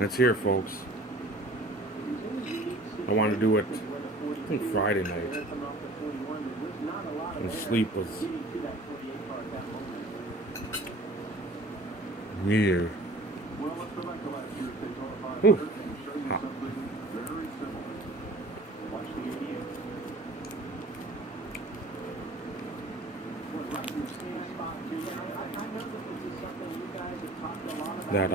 It's here, folks. I want to do it, I think, Friday night. And sleep was weird. Ooh. Hot. That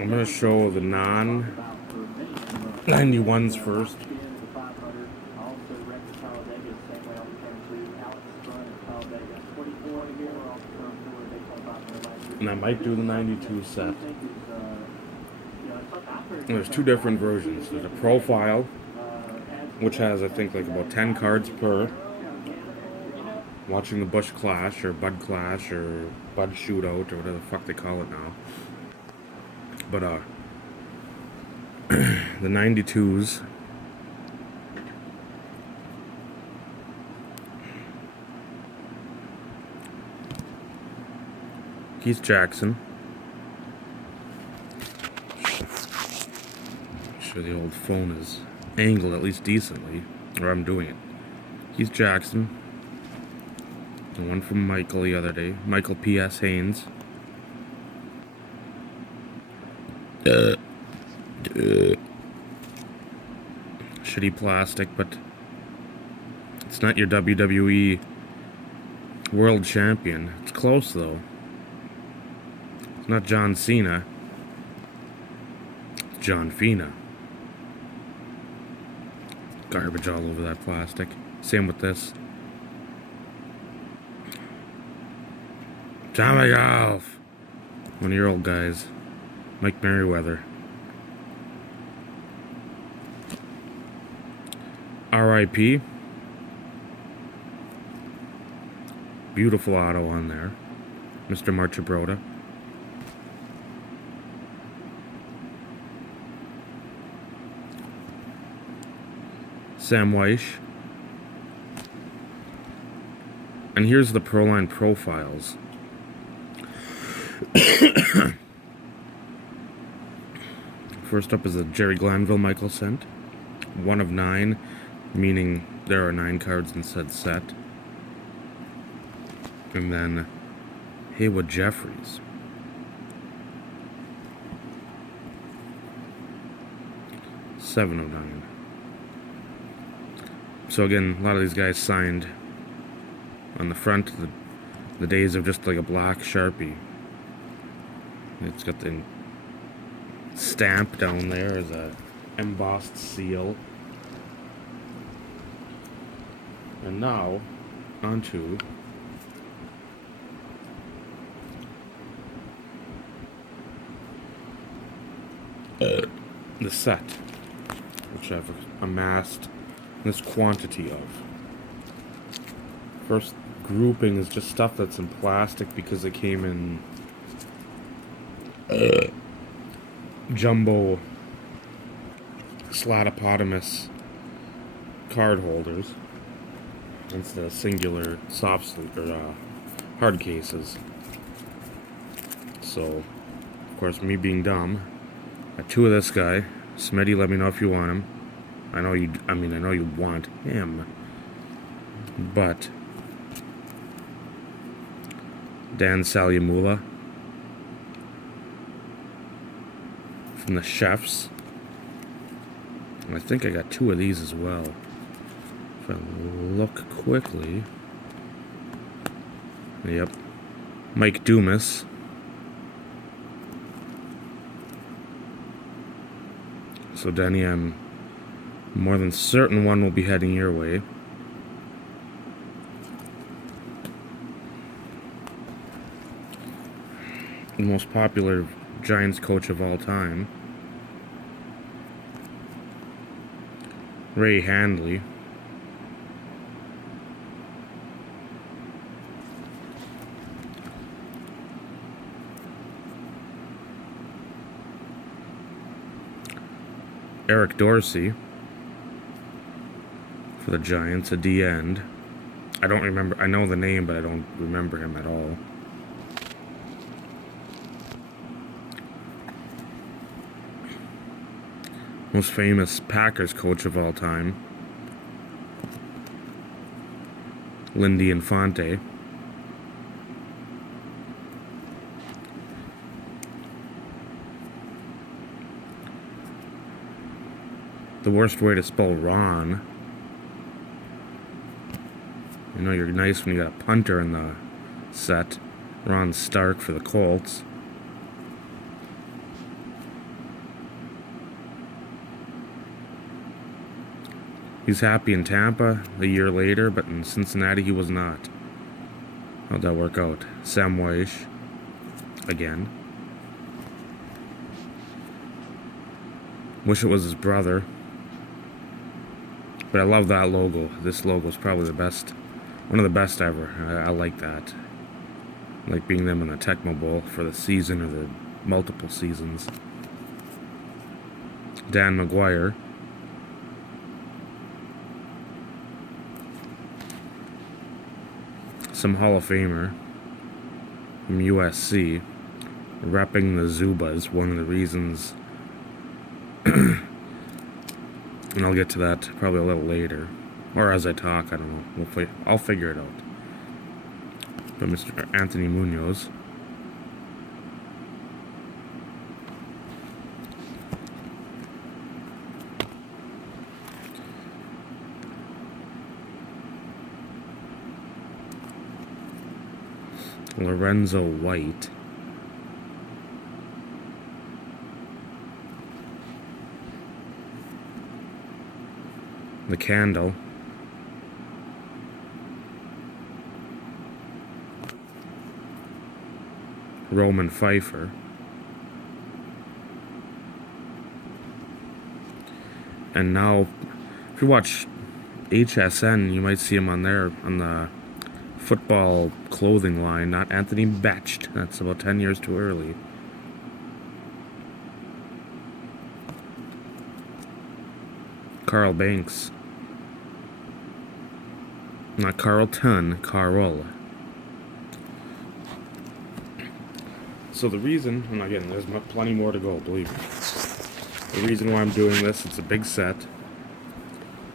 I'm gonna show the non-91s first. And I might do the 92 set. And there's two different versions. There's a profile, which has, I think, like about 10 cards per. Watching the Bush Clash, or Bud Clash, or Bud Shootout, or whatever the fuck they call it now. But, the 92s. Keith Jackson. Make sure the old phone is angled at least decently, or I'm doing it. Keith Jackson. The one from Michael the other day. Michael P.S. Haynes. Shitty plastic, but it's not your WWE World Champion. It's close, though. It's not John Cena. It's John Fina. Garbage all over that plastic. Same with this. Tommy Golf. One of your old guys. Mike Merriweather. R.I.P. Beautiful auto on there. Mr. Marchabroda. Sam Weish. And here's the Proline profiles. First up is a Jerry Glanville Michael sent. 1 of 9, meaning there are 9 cards in said set. And then Haywood Jeffries. Seven of 9. So again, a lot of these guys signed on the front, the days of just like a black Sharpie. It's got the stamp down there as a embossed seal. And now, onto the set, which I've amassed this quantity of. First grouping is just stuff that's in plastic because it came in jumbo slatopotamus card holders instead of singular soft sleeve or hard cases. So, of course, me being dumb, got 2 of this guy. Smitty, let me know if you want him. I know you want him. But Dan Salyamula from the Chefs. And I think I got 2 of these as well. If I look quickly. Yep. Mike Dumas. So Danny, I'm more than certain one will be heading your way. The most popular Giants coach of all time, Ray Handley. Eric Dorsey for the Giants, a D end. I don't remember. I know the name, but I don't remember him at all. Most famous Packers coach of all time, Lindy Infante. The worst way to spell Ron. You know you're nice when you got a punter in the set. Ron Stark for the Colts. He's happy in Tampa a year later, but in Cincinnati he was not. How'd that work out? Sam Weish. Again. Wish it was his brother. But I love that logo. This logo is probably the best. One of the best ever. I like that. I like being them in the Tecmo Bowl for the season or the multiple seasons. Dan McGuire. Some Hall of Famer from USC. Repping the Zubas. One of the reasons. And I'll get to that probably a little later. Or as I talk, I don't know. I'll figure it out. But Mr. Anthony Munoz. Lorenzo White. The Candle. Roman Pfeiffer. And now, if you watch HSN, you might see him on there on the football clothing line. Not Anthony Batched. That's about 10 years too early. Carl Banks. Not Carlton, Carl. So the reason, and again, there's plenty more to go, believe me. The reason why I'm doing this, it's a big set.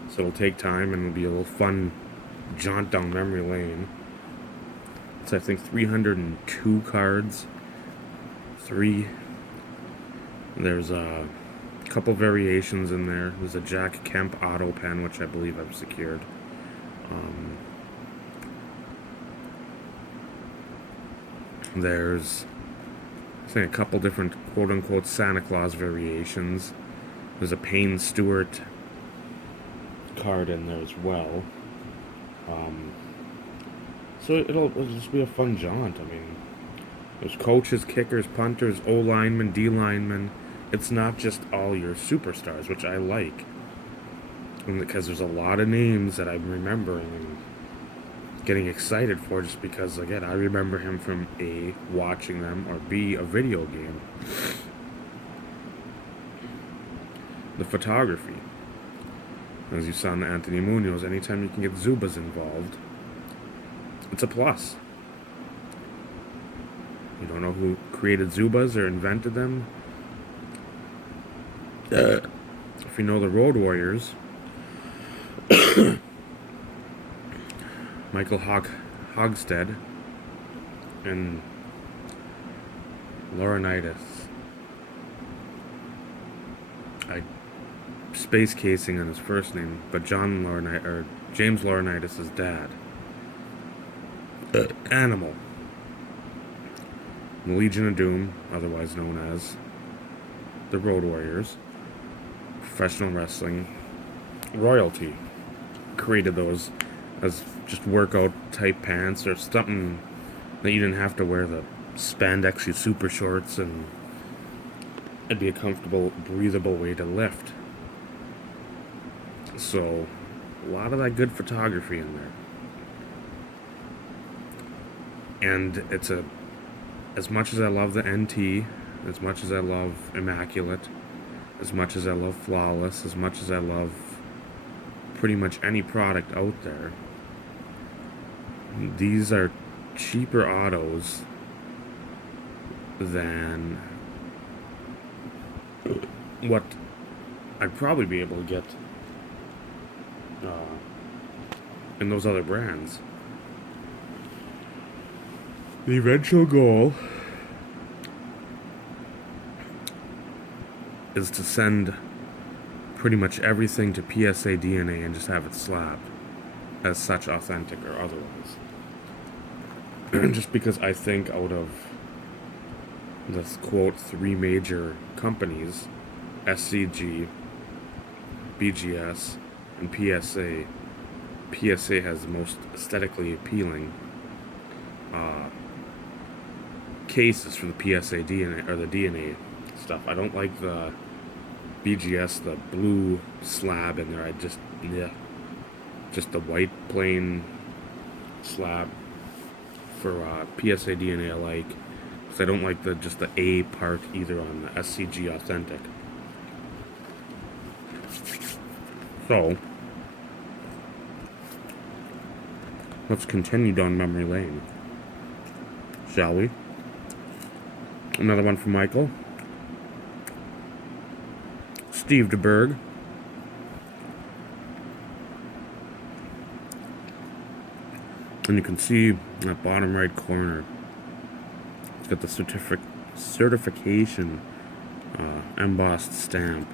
So it'll take time and it'll be a little fun jaunt down memory lane. It's, I think, 302 cards. There's a couple variations in there. There's a Jack Kemp auto pen, which I believe I've secured. There's, I think, a couple different quote-unquote Santa Claus variations. There's a Payne Stewart card in there as well. So it'll just be a fun jaunt. I mean, there's coaches, kickers, punters, O-linemen, D-linemen. It's not just all your superstars, which I like. And because there's a lot of names that I'm remembering and getting excited for, just because, again, I remember him from A, watching them, or B, a video game. The photography. As you saw in the Anthony Munoz, anytime you can get Zubas involved, it's a plus. You don't know who created Zubas or invented them? If you know the Road Warriors, Michael Hogstead and Laurinaitis. Space casing on his first name, but James Laurinaitis' dad. Animal. The Legion of Doom, otherwise known as the Road Warriors. Professional wrestling royalty created those as just workout type pants or something that you didn't have to wear the spandexy super shorts, and it'd be a comfortable, breathable way to lift. So, a lot of that good photography in there. And it's as much as I love the NT, as much as I love Immaculate, as much as I love Flawless, as much as I love pretty much any product out there, these are cheaper autos than what I'd probably be able to get in those other brands. The eventual goal is to send pretty much everything to PSA DNA and just have it slabbed as such, authentic or otherwise. Just because I think out of this quote 3 major companies, SCG, BGS, and PSA has the most aesthetically appealing cases for the PSA DNA or the DNA stuff. I don't like the BGS, the blue slab in there. Just the white plain slab for PSA DNA I like, because I don't like the A part either on the SCG Authentic. So let's continue down memory lane, shall we? Another one from Michael. Steve DeBerg. And you can see in that bottom right corner, it's got the certification embossed stamp,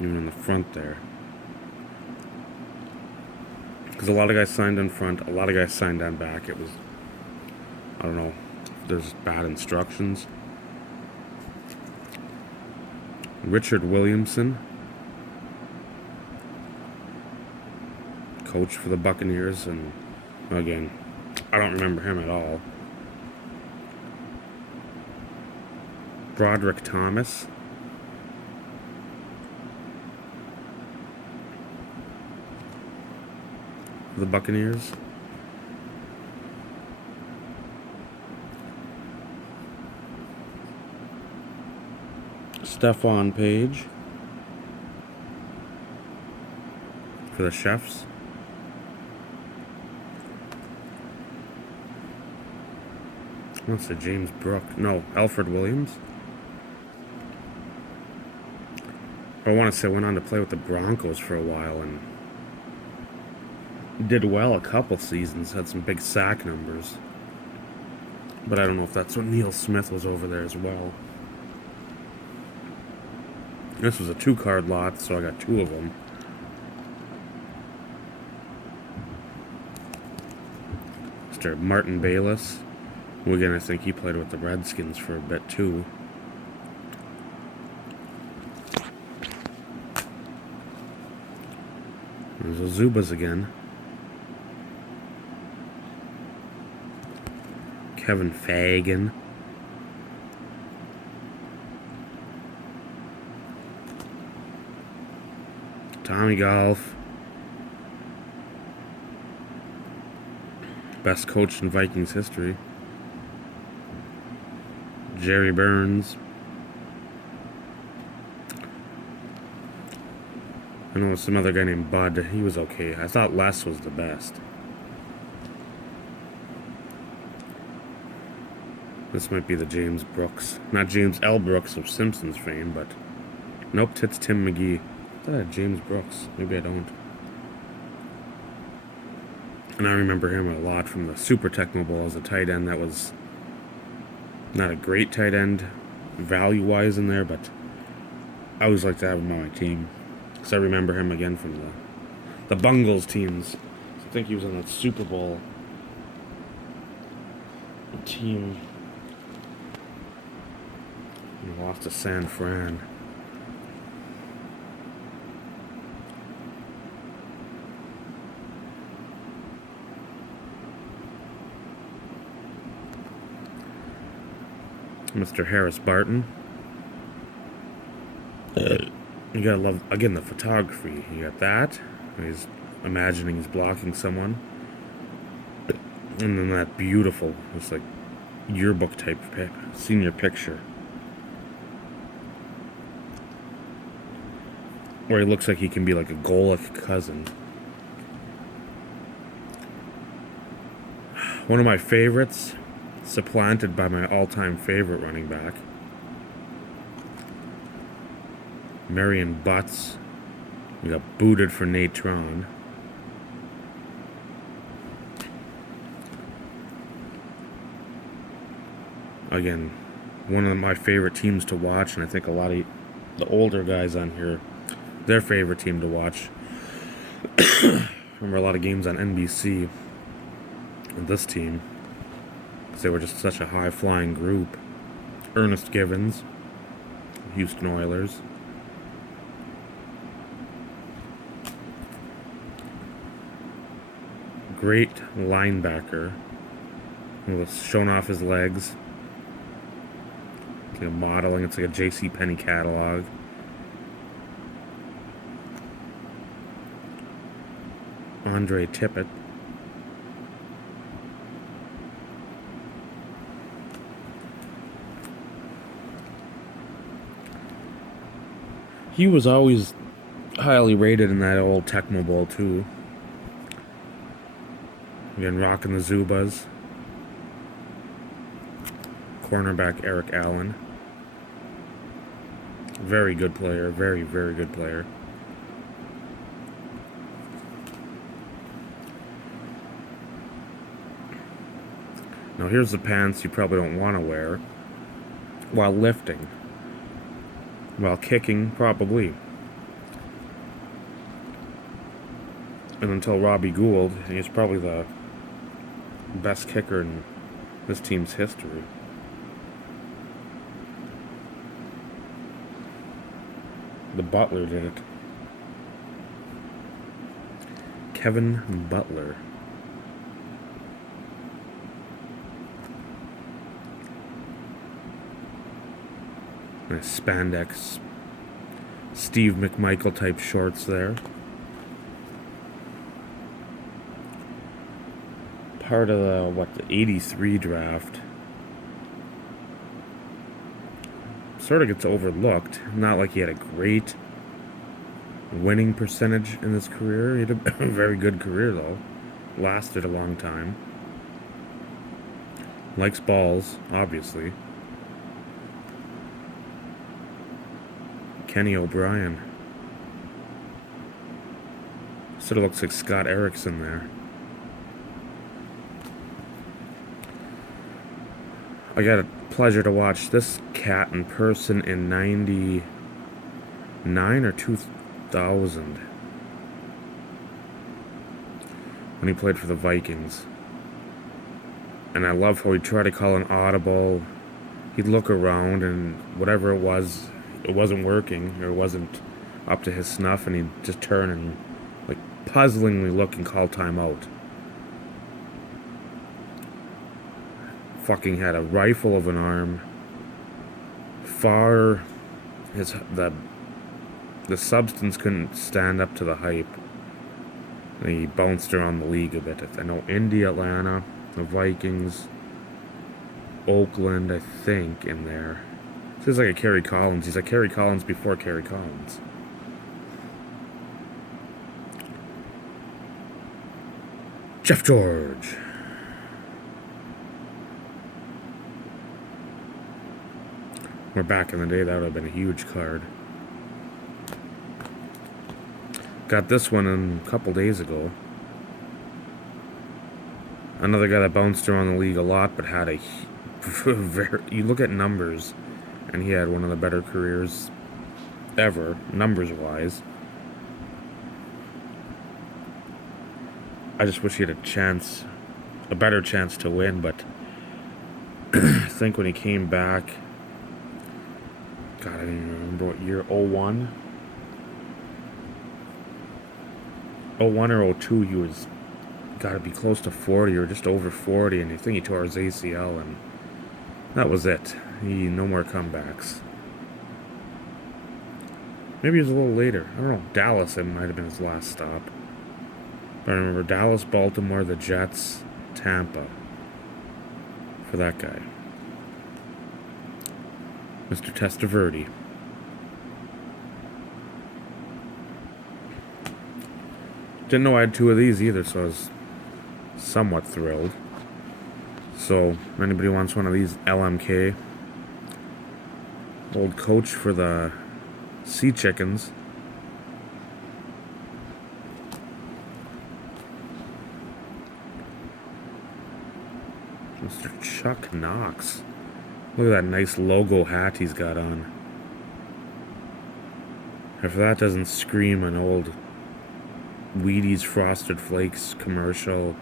even in the front there. Because a lot of guys signed in front, a lot of guys signed on back. It was, I don't know, there's bad instructions. Richard Williamson, coach for the Buccaneers, and again, I don't remember him at all. Broderick Thomas, for the Buccaneers. Stephon Page for the Chefs. What's the James Brooke? No, Alfred Williams. I want to say went on to play with the Broncos for a while and did well a couple seasons, had some big sack numbers. But I don't know if that's what Neil Smith was over there as well. This was a 2-card lot, so I got 2 of them. Mr. Martin Bayless. Well, again, I think he played with the Redskins for a bit too. There's the Zubas again. Kevin Fagan. Tommy Golf. Best coach in Vikings history. Jerry Burns. I know some other guy named Bud. He was okay. I thought Les was the best. This might be the James Brooks. Not James L. Brooks of Simpsons fame, but nope, it's Tim McGee. I thought I had James Brooks. Maybe I don't. And I remember him a lot from the Super Tecmo Bowl as a tight end. That was not a great tight end value-wise in there, but I always liked to have him on my team. Because I remember him again from the Bungles teams. I think he was on that Super Bowl team. He lost to San Fran. Mr. Harris Barton. You gotta love, again, the photography. You got that. He's imagining he's blocking someone. And then that beautiful, it's like yearbook type senior picture. where he looks like he can be like a Golic cousin. One of my favorites, supplanted by my all-time favorite running back, Marion Butts. We got booted for Natron. Again, one of my favorite teams to watch, and I think a lot of the older guys on here, their favorite team to watch. Remember a lot of games on NBC with this team, because they were just such a high-flying group. Ernest Givens, Houston Oilers. Great linebacker. He was showing off his legs. It's like a modeling. It's like a J.C. Penney catalog. Andre Tippett. He was always highly rated in that old Tecmo Bowl too. Again, rocking the Zubas. Cornerback Eric Allen. Very good player. Very, very good player. Now here's the pants you probably don't want to wear while lifting. While kicking, probably. And until Robbie Gould, he's probably the best kicker in this team's history. The Butler did it. Kevin Butler. Nice spandex Steve McMichael type shorts there. Part of the 83 draft. Sort of gets overlooked. Not like he had a great winning percentage in his career. He had a very good career though. Lasted a long time. Likes balls, obviously. Kenny O'Brien. Sort of looks like Scott Erickson there. I got a pleasure to watch this cat in person in 99 or 2000 when he played for the Vikings. And I love how he'd try to call an audible. He'd look around and whatever it wasn't working or wasn't up to his snuff, and he'd just turn and like puzzlingly look and call timeout. Fucking had a rifle of an arm. The substance couldn't stand up to the hype. And he bounced around the league a bit. I know Indy, Atlanta, the Vikings, Oakland, I think, in there. This is like a Kerry Collins. He's like Kerry Collins before Kerry Collins. Jeff George. Or back in the day, that would have been a huge card. Got this one in a couple days ago. Another guy that bounced around the league a lot, but had a you look at numbers, and he had one of the better careers ever, numbers-wise. I just wish he had a better chance to win, but I think when he came back, God, I don't even remember what year, 01? 01 or 02, he was got to be close to 40 or just over 40, and I think he tore his ACL, and that was it. No more comebacks. Maybe it was a little later. I don't know. Dallas, it might have been his last stop. But I remember Dallas, Baltimore, the Jets, Tampa for that guy. Mr. Testaverde. Didn't know I had two of these either, so I was somewhat thrilled. So, if anybody wants one of these, LMK. Old coach for the Sea Chickens. Mr. Chuck Knox. Look at that nice logo hat he's got on. If that doesn't scream an old Wheaties Frosted Flakes commercial,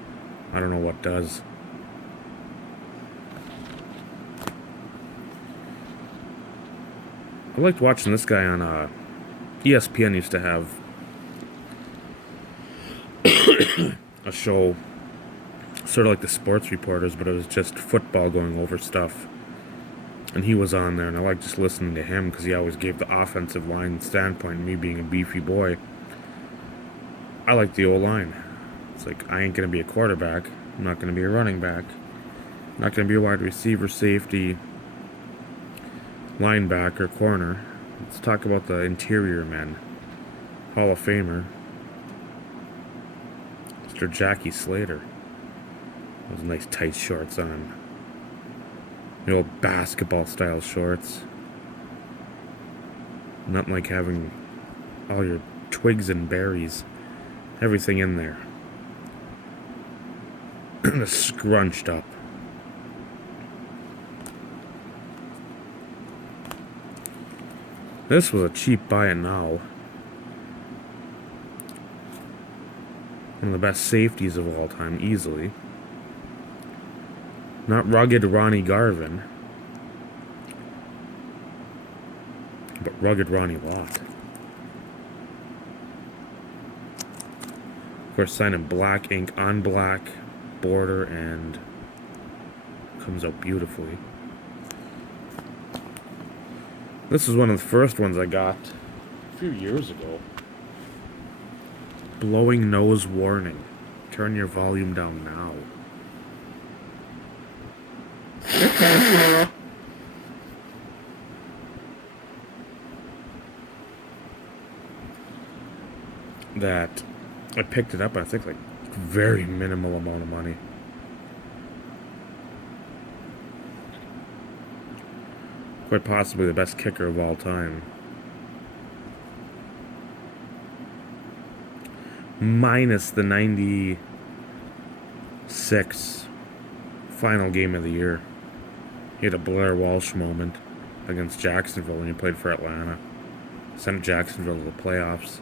I don't know what does. I liked watching this guy on ESPN. Used to have a show sort of like the sports reporters, but it was just football going over stuff. And he was on there, and I liked just listening to him because he always gave the offensive line standpoint. Me being a beefy boy, I like the O-line. It's like, I ain't going to be a quarterback. I'm not going to be a running back. I'm not going to be a wide receiver, safety, linebacker, corner. Let's talk about the interior men. Hall of Famer, Mr. Jackie Slater. Those nice tight shorts on. The old basketball style shorts. Nothing like having all your twigs and berries. Everything in there. Scrunched up. This was a cheap buy it now. One of the best safeties of all time, easily. Not rugged Ronnie Garvin, but rugged Ronnie Lott. Of course, signed in black ink on black border, and comes out beautifully. This is one of the first ones I got a few years ago. Blowing nose warning. Turn your volume down now. That I picked it up, I think, like very minimal amount of money. Quite possibly the best kicker of all time. Minus the 96 final game of the year. He had a Blair Walsh moment against Jacksonville when he played for Atlanta. Sent Jacksonville to the playoffs.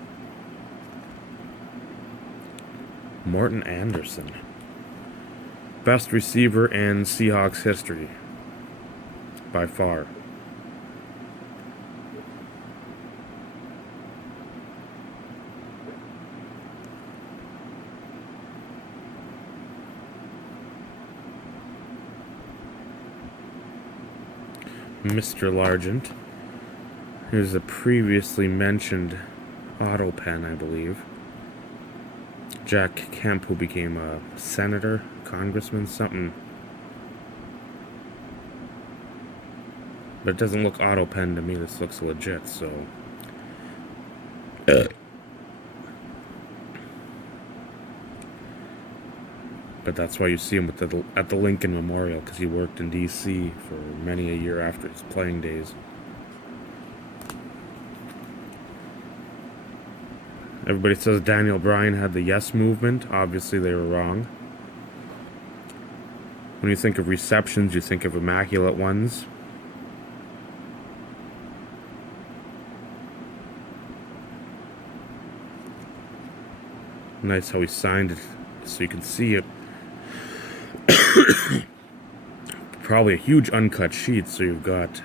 Morton Anderson. Best receiver in Seahawks history. By far. Mr. Largent. Here's a previously mentioned auto pen, I believe. Jack Kemp, who became a senator, congressman, something. But it doesn't look auto pen to me. This looks legit, so. But that's why you see him at the Lincoln Memorial, because he worked in D.C. for many a year after his playing days. Everybody says Daniel Bryan had the yes movement. Obviously, they were wrong. When you think of receptions, you think of immaculate ones. Nice how he signed it, so you can see it. Probably a huge uncut sheet, so you've got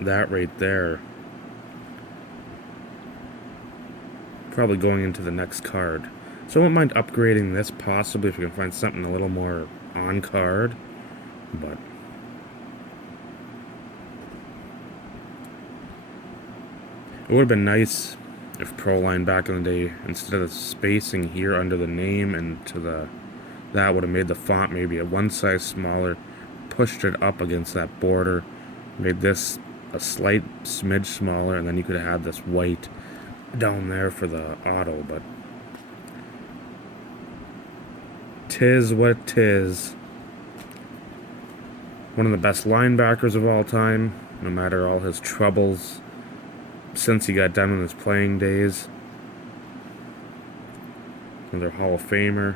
that right there. Probably going into the next card. So I won't mind upgrading this, possibly, if we can find something a little more on card. But it would have been nice if Proline back in the day, instead of spacing here under the name and to the, that would have made the font maybe a one size smaller, pushed it up against that border, made this a slight smidge smaller, and then you could have had this white down there for the auto. But 'tis what 'tis. One of the best linebackers of all time, no matter all his troubles since he got done with his playing days. Another Hall of Famer.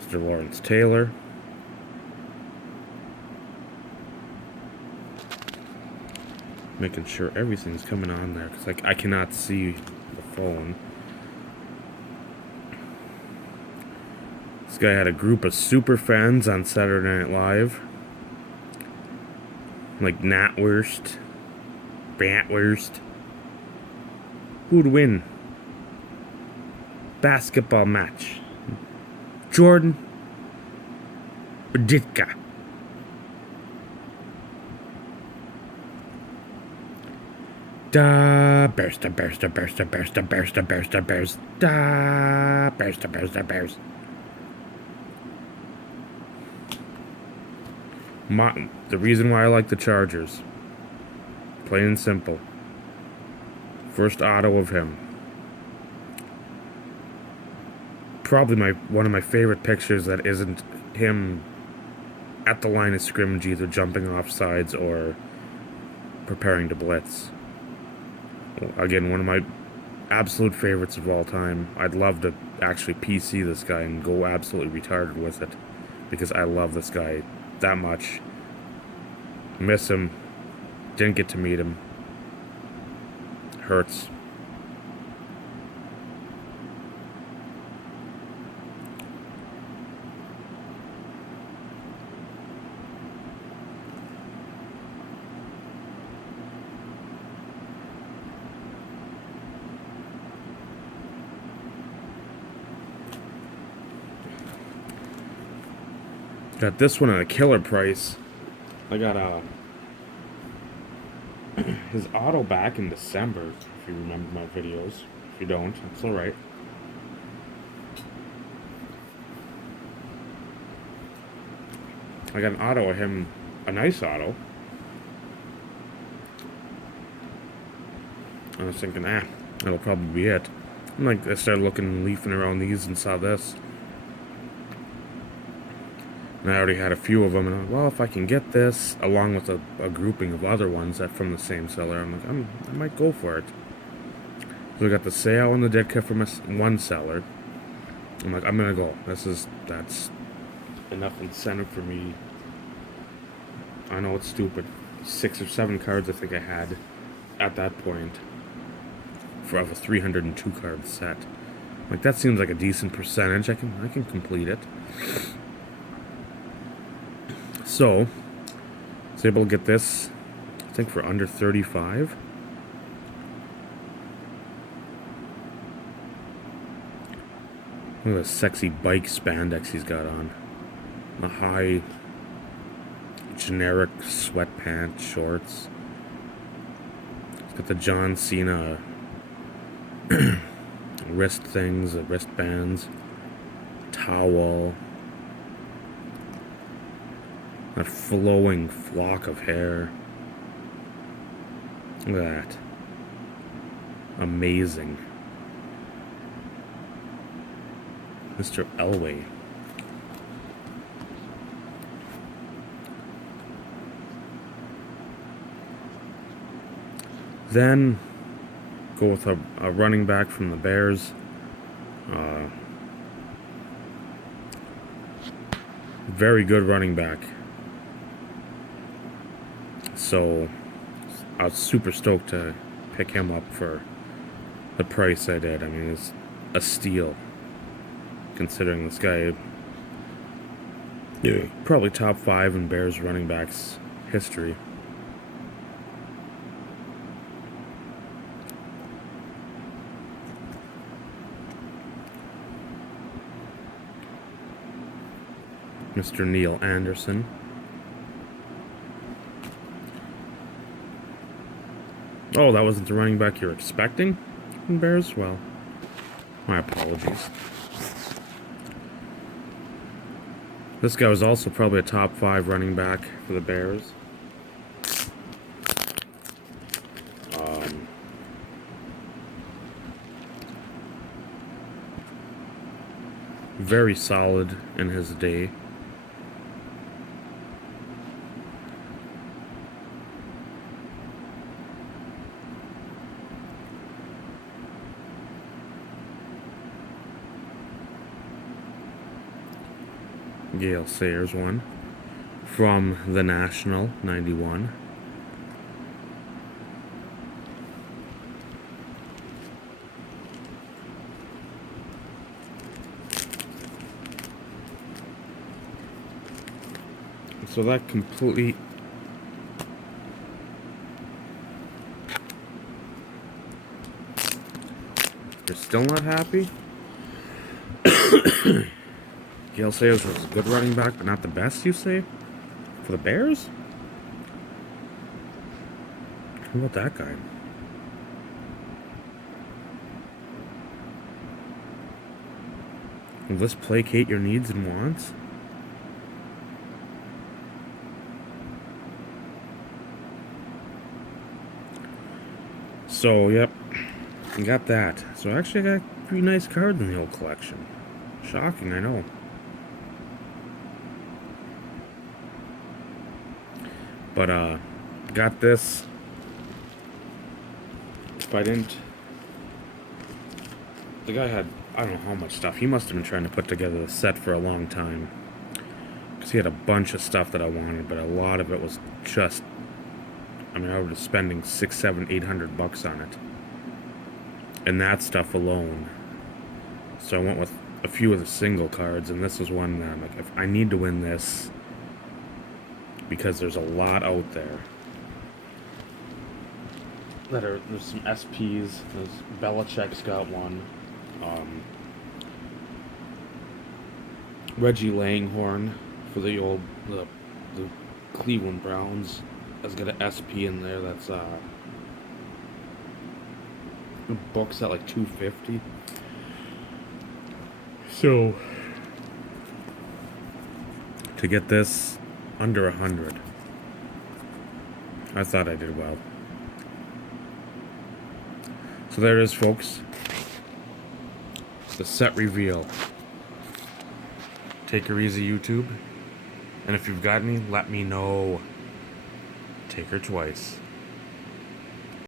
Mr. Lawrence Taylor. Making sure everything's coming on there, because I cannot see the phone. This guy had a group of super fans on Saturday Night Live. Like Natwurst, Bratwurst. Who'd win? Basketball match. Jordan or Ditka? Da Bears, da Bears, da Bears, da Bears, da Bears, da Bears, da Bears, da Bears, da Bears, da Bears. The reason why I like the Chargers, plain and simple. First auto of him. Probably one of my favorite pictures that isn't him at the line of scrimmage, either jumping off sides or preparing to blitz. Again, one of my absolute favorites of all time. I'd love to actually PC this guy and go absolutely retarded with it, because I love this guy that much. Miss him. Didn't get to meet him. Hurts. Got this one at a killer price. I got his auto back in December, if you remember my videos. If you don't, it's alright. I got an auto of him, a nice auto. I was thinking, that'll probably be it. I started looking, leafing around these and saw this. And I already had a few of them, and I'm like, well, if I can get this, along with a grouping of other ones that from the same seller, I'm like, I might go for it. So we got the sale and the Ditka from one seller. I'm like, I'm gonna go. That's enough incentive for me. I know it's stupid. 6 or 7 cards I think I had at that point for a 302 card set. Like, that seems like a decent percentage. I can complete it. So, I was able to get this, I think, for under 35. Look at the sexy bike spandex he's got on. The high, generic sweatpants, shorts. He's got the John Cena wrist things, the wristbands, towel. A flowing flock of hair. Look at that. Amazing. Mr. Elway. Then go with a running back from the Bears. Very good running back. So I was super stoked to pick him up for the price I did. I mean, it's a steal, considering this guy, probably top 5 in Bears running backs history. Mr. Neil Anderson. Oh, that wasn't the running back you're expecting from Bears? Well, my apologies. This guy was also probably a top 5 running back for the Bears. very solid in his day. Gale Sayers one from the National 91. So that completely you're still not happy? Gale Sayers was a good running back, but not the best, you say? For the Bears? How about that guy? Will this placate your needs and wants? So, yep, I got that. So actually I got a pretty nice card in the old collection. Shocking, I know. But, got this. If I didn't... The guy had, I don't know how much stuff. He must have been trying to put together the set for a long time. Because he had a bunch of stuff that I wanted, but a lot of it was just... I mean, I was spending $600, $700, $800 on it. And that stuff alone. So I went with a few of the single cards, and this was one that I'm like, if I need to win this, because there's a lot out there. There's some SPs. There's Belichick's got one. Reggie Langhorne for the Cleveland Browns has got an SP in there that's books at like $250. So to get this under 100, I thought I did well. So there it is, folks. The set reveal. Take her easy, YouTube. And if you've got any, let me know. Take her twice.